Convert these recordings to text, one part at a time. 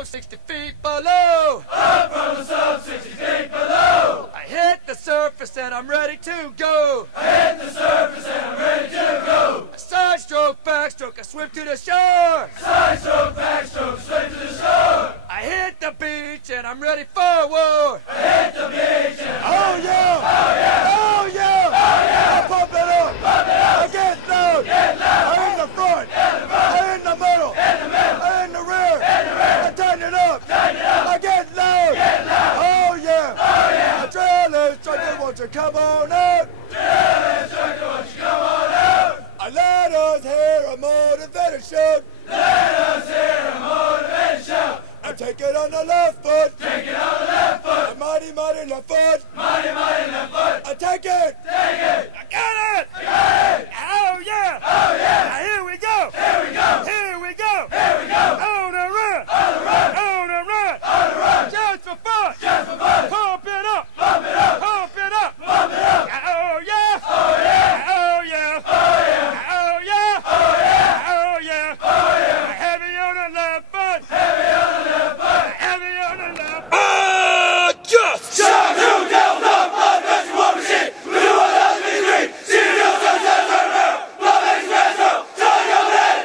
60 feet below. Up from the sub 60 feet below. I hit the surface and I'm ready to go. I hit the surface and I'm ready to go. A side stroke, backstroke, I swim to the shore. Side stroke, backstroke, straight to the shore. I hit the beach and I'm ready for war. I hit the beach and Oh yeah! Oh yeah! Oh yeah! oh yeah. I pump it up! Pump it up. I get loud! Get loud. I'm in the front! In the front. I'm in the middle! In the middle. I'm in the rear! In the rear. I tighten it up! Tighten it up. I get loud! Get loud. Oh yeah! Oh yeah. The trail instructor wants to come on out! Drill instructor, won't you come on out? I let us hear a motivation! Let us hear a motivation. I take it on the left foot! Take it on the left foot. A mighty, mighty left foot! Mighty, mighty left foot. I take it! Take it. I got it! I got it. Oh yeah! Oh yeah. Now here we go! Here we go. Here we go! Here we go. On the run! On the run. On the run! On the run. Just for fun! Just for fun. Pump it up! Pump it up. Pump it up! Pump it up. Oh yeah! Oh yeah. Oh yeah! Oh yeah. Oh yeah! Oh yeah. Oh yeah! Oh yeah. Heavy on the left foot! Heavy on the left foot. Heavy on the left foot! Just! Shout to devil dog, blood vessel, war machine. Blue one thousand me green. See the girls sunset, turn around. Love express road. Tell your day.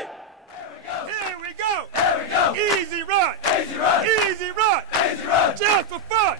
Here we go! There we go. Easy run! Easy run. Easy run! Easy run. Just for fun!